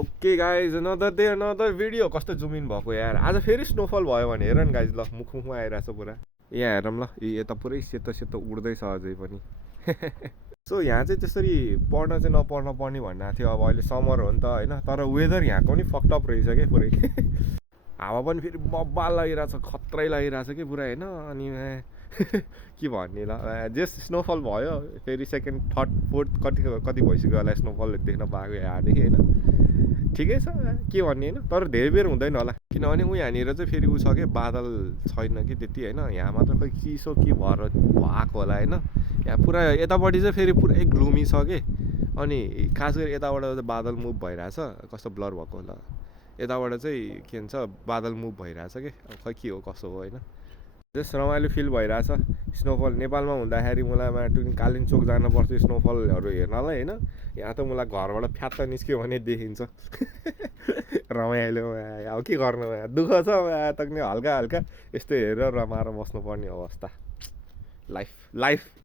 okay guys another day another video कस्तो zoom in भएको यार आज फेरि स्नोफल भयो भने हेर न गाइज ल मुखमा आइरहेछ पुरा यहाँ हेरौँ ल यता पुरै सेतो सेतो उड्दैछ अझै पनि सो यहाँ चाहिँ त्यसरी पढ्न चाहिँ नपढ्न पर्ने भन्ने थियो अब अहिले समर हो नि त होइन तर वेदर यहाँको पनि फक्टअप रहेछ क्या पुरै हावा पनि फेरि बब्बाल लागिरहेछ खत्रै लागिरहेछ कि पुरा होइन अनि के भन्ने ल जस स्नोफल भयो फेरि सेकेन्ड थर्ड फोर्थ कति कति भइसक्यो होला स्नोफल देख्न पाएको यहाँदेखि होइन ठिकै छ के भन्ने होइन तर धेरै बेर हुँदैन होला किनभने यहाँनिर चाहिँ फेरि उ छ कि बादल छैन कि त्यति होइन यहाँ मात्र खोइ चिसो के भएर भएको होला होइन यहाँ पुरा यतापट्टि चाहिँ फेरि पुरै ग्लुमी छ कि अनि खास गरी यताबाट बादल मुभ भइरहेछ कस्तो ब्लर भएको होला यताबाट चाहिँ के भन्छ बादल मुभ भइरहेछ कि खै के हो कसो हो होइन जस रमाइलो फिल भइरहेछ स्नोफल नेपालमा हुँदाखेरि मलाई कालिम्पोङ जानुपर्छ स्नोफलहरू हेर्नलाई होइन यहाँ त मलाई घरबाट फ्यात्त निस्क्यो भने देखिन्छ रमाइलो अब के गर्नु दुःख छ तक्ने हल्का हल्का यस्तो हेरेर रमाएर बस्नुपर्ने अवस्था लाइफ